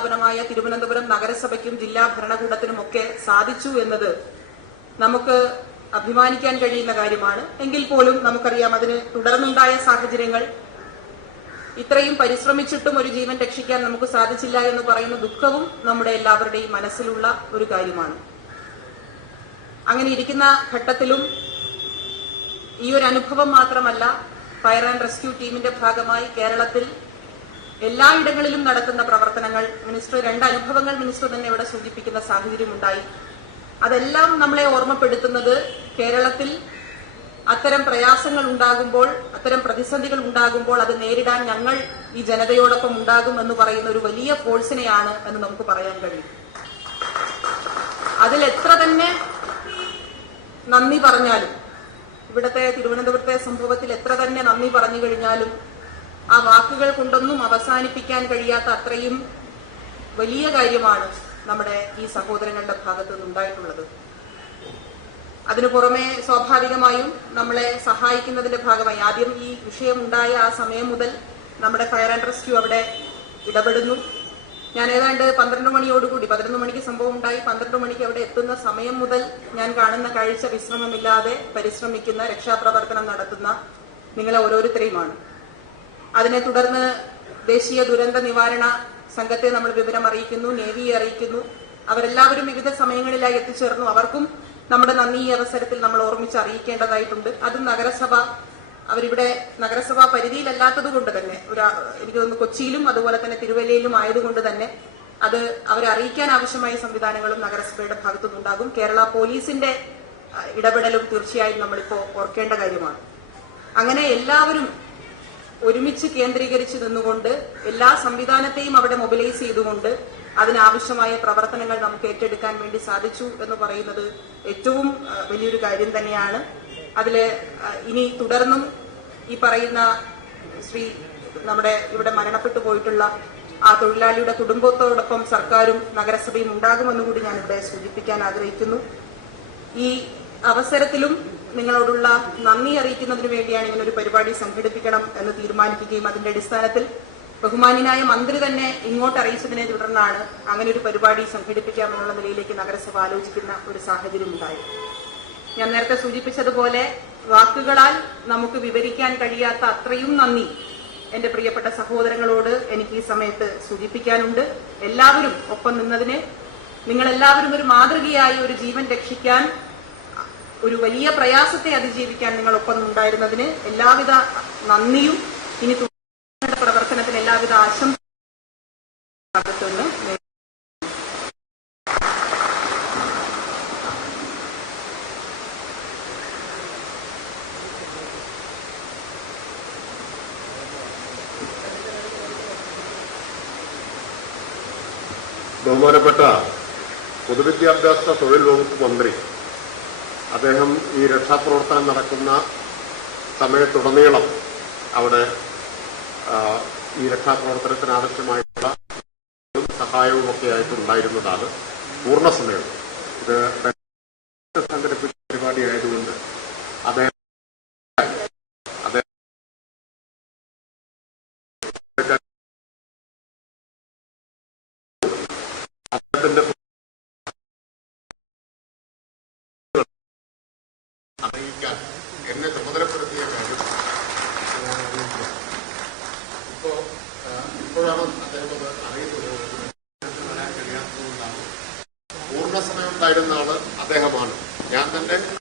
സ്ഥാപനമായ തിരുവനന്തപുരം നഗരസഭയ്ക്കും ജില്ലാ ഭരണകൂടത്തിനുമൊക്കെ സാധിച്ചു എന്നത് നമുക്ക് അഭിമാനിക്കാൻ കഴിയുന്ന കാര്യമാണ്. എങ്കിൽ പോലും നമുക്കറിയാം അതിന് തുടർന്നുണ്ടായ സാഹചര്യങ്ങൾ ഇത്രയും പരിശ്രമിച്ചിട്ടും ഒരു ജീവൻ രക്ഷിക്കാൻ നമുക്ക് സാധിച്ചില്ല എന്ന് പറയുന്ന ദുഃഖവും നമ്മുടെ എല്ലാവരുടെയും മനസ്സിലുള്ള ഒരു കാര്യമാണ്. അങ്ങനെ ഇരിക്കുന്ന ഘട്ടത്തിലും ഈ ഒരു അനുഭവം മാത്രമല്ല ഫയർ ആൻഡ് റെസ്ക്യൂ ടീമിന്റെ ഭാഗമായി കേരളത്തിൽ എല്ലായിടങ്ങളിലും നടക്കുന്ന പ്രവർത്തനങ്ങൾ മിനിസ്റ്റർ രണ്ട് അനുഭവങ്ങൾ മിനിസ്റ്റർ തന്നെ ഇവിടെ സൂചിപ്പിക്കുന്ന സാഹചര്യമുണ്ടായി. അതെല്ലാം നമ്മളെ ഓർമ്മപ്പെടുത്തുന്നത് കേരളത്തിൽ അത്തരം പ്രയാസങ്ങൾ ഉണ്ടാകുമ്പോൾ അത്തരം പ്രതിസന്ധികൾ ഉണ്ടാകുമ്പോൾ അത് നേരിടാൻ ഞങ്ങൾ ഈ ജനതയോടൊപ്പം ഉണ്ടാകും എന്ന് പറയുന്ന ഒരു വലിയ ഫോഴ്സിനെയാണ് എന്ന് നമുക്ക് പറയാൻ കഴിയും. അതിൽ എത്ര തന്നെ നന്ദി പറഞ്ഞാലും ഇവിടുത്തെ തിരുവനന്തപുരത്തെ സംഭവത്തിൽ എത്ര തന്നെ നന്ദി പറഞ്ഞു കഴിഞ്ഞാലും ആ വാക്കുകൾ കൊണ്ടൊന്നും അവസാനിപ്പിക്കാൻ കഴിയാത്ത അത്രയും വലിയ കാര്യമാണ് നമ്മുടെ ഈ സഹോദരങ്ങളുടെ ഭാഗത്തു നിന്നുണ്ടായിട്ടുള്ളത്. അതിനു പുറമെ സ്വാഭാവികമായും നമ്മളെ സഹായിക്കുന്നതിന്റെ ഭാഗമായി ആദ്യം ഈ വിഷയം ഉണ്ടായ ആ സമയം മുതൽ നമ്മുടെ ഫയർ ആൻഡ് റെസ്ക്യൂ അവിടെ ഇടപെടുന്നു. ഞാൻ ഏതാണ്ട് പന്ത്രണ്ട് മണിയോടുകൂടി പതിനൊന്ന് മണിക്ക് സംഭവം ഉണ്ടായി പന്ത്രണ്ട് മണിക്ക് അവിടെ എത്തുന്ന സമയം മുതൽ ഞാൻ കാണുന്ന കാഴ്ച വിശ്രമമില്ലാതെ പരിശ്രമിക്കുന്ന രക്ഷാപ്രവർത്തനം നടത്തുന്ന നിങ്ങളെ ഓരോരുത്തരെയുമാണ്. അതിനെ തുടർന്ന് ദേശീയ ദുരന്ത നിവാരണ സംഘത്തെ നമ്മൾ വിവരം അറിയിക്കുന്നു നേവിയെ അറിയിക്കുന്നു. അവരെല്ലാവരും വിവിധ സമയങ്ങളിലായി എത്തിച്ചേർന്നു. അവർക്കും നമ്മുടെ നന്ദി ഈ അവസരത്തിൽ നമ്മൾ ഓർമ്മിച്ച് അറിയിക്കേണ്ടതായിട്ടുണ്ട്. അത് നഗരസഭ അവരിവിടെ നഗരസഭാ പരിധിയിലല്ലാത്തത് കൊണ്ട് തന്നെ ഒരു എനിക്ക് തോന്നുന്നു കൊച്ചിയിലും അതുപോലെ തന്നെ തിരുവല്ലയിലും ആയതുകൊണ്ട് തന്നെ അത് അവരെ അറിയിക്കാൻ ആവശ്യമായ സംവിധാനങ്ങളും നഗരസഭയുടെ ഭാഗത്തുനിന്നുണ്ടാകും കേരള പോലീസിന്റെ ഇടപെടലും തീർച്ചയായും നമ്മളിപ്പോ ഓർക്കേണ്ട കാര്യമാണ്. അങ്ങനെ എല്ലാവരും ഒരുമിച്ച് കേന്ദ്രീകരിച്ച് നിന്നുകൊണ്ട് എല്ലാ സംവിധാനത്തെയും അവിടെ മൊബിലൈസ് ചെയ്തുകൊണ്ട് അതിനാവശ്യമായ പ്രവർത്തനങ്ങൾ നമുക്ക് ഏറ്റെടുക്കാൻ വേണ്ടി സാധിച്ചു എന്ന് പറയുന്നത് ഏറ്റവും വലിയൊരു കാര്യം തന്നെയാണ്. അതിൽ ഇനി തുടർന്നും ഈ പറയുന്ന ശ്രീ നമ്മുടെ ഇവിടെ മരണപ്പെട്ടു പോയിട്ടുള്ള ആ തൊഴിലാളിയുടെ കുടുംബത്തോടൊപ്പം സർക്കാരും നഗരസഭയും ഉണ്ടാകുമെന്ന് കൂടി ഞാൻ ഇവിടെ സൂചിപ്പിക്കാൻ ആഗ്രഹിക്കുന്നു. ഈ അവസരത്തിലും നിങ്ങളോടുള്ള നന്ദി അറിയിക്കുന്നതിന് വേണ്ടിയാണ് ഇങ്ങനെ ഒരു പരിപാടി സംഘടിപ്പിക്കണം എന്ന് തീരുമാനിക്കുകയും അതിന്റെ അടിസ്ഥാനത്തിൽ ബഹുമാന്യനായ മന്ത്രി തന്നെ ഇങ്ങോട്ട് അറിയിച്ചതിനെ തുടർന്നാണ് അങ്ങനെ ഒരു പരിപാടി സംഘടിപ്പിക്കാമെന്നുള്ള നിലയിലേക്ക് നഗരസഭ ആലോചിക്കുന്ന ഒരു സാഹചര്യം ഉണ്ടായത്. ഞാൻ നേരത്തെ സൂചിപ്പിച്ചതുപോലെ വാക്കുകളാൽ നമുക്ക് വിവരിക്കാൻ കഴിയാത്ത അത്രയും നന്ദി എന്റെ പ്രിയപ്പെട്ട സഹോദരങ്ങളോട് എനിക്ക് ഈ സമയത്ത് സൂചിപ്പിക്കാനുണ്ട്. എല്ലാവരും ഒപ്പം നിന്നതിന് നിങ്ങളെല്ലാവരും ഒരു മാതൃകയായി ഒരു ജീവൻ രക്ഷിക്കാൻ ഒരു വലിയ പ്രയാസത്തെ അതിജീവിക്കാൻ നിങ്ങൾ ഒപ്പം ഉണ്ടായിരുന്നതിന് എല്ലാവിധ നന്ദിയും. ഇനി പ്രവർത്തനത്തിന് എല്ലാവിധ ആശംസ ബഹുമാനപ്പെട്ട പൊതുവിദ്യാഭ്യാസ തൊഴിൽ വകുപ്പ് മന്ത്രി അദ്ദേഹം ഈ രക്ഷാപ്രവർത്തനം നടക്കുന്ന സമയത്തുടനീളം അവിടെ ഈ രക്ഷാപ്രവർത്തനത്തിന് ആവശ്യമായിട്ടുള്ള സഹായവും ഒക്കെ ആയിട്ടുണ്ടായിരുന്നതാണ് പൂർണസമയം ഇത് സംഘടിപ്പിച്ച പരിപാടി ആയതുകൊണ്ട് അദ്ദേഹം അദ്ദേഹത്തിന്റെ അറിയിക്കാൻ എന്നെ ചുമതലപ്പെടുത്തിയ കാര്യം ഞാൻ അറിയിക്കുക ഇപ്പോ ആ, ഇപ്പോഴാണ് അദ്ദേഹം അത് അറിയുന്നത് അദ്ദേഹത്തിന് ഉണ്ടായിരുന്ന ആൾ അദ്ദേഹമാണ്. ഞാൻ തന്നെ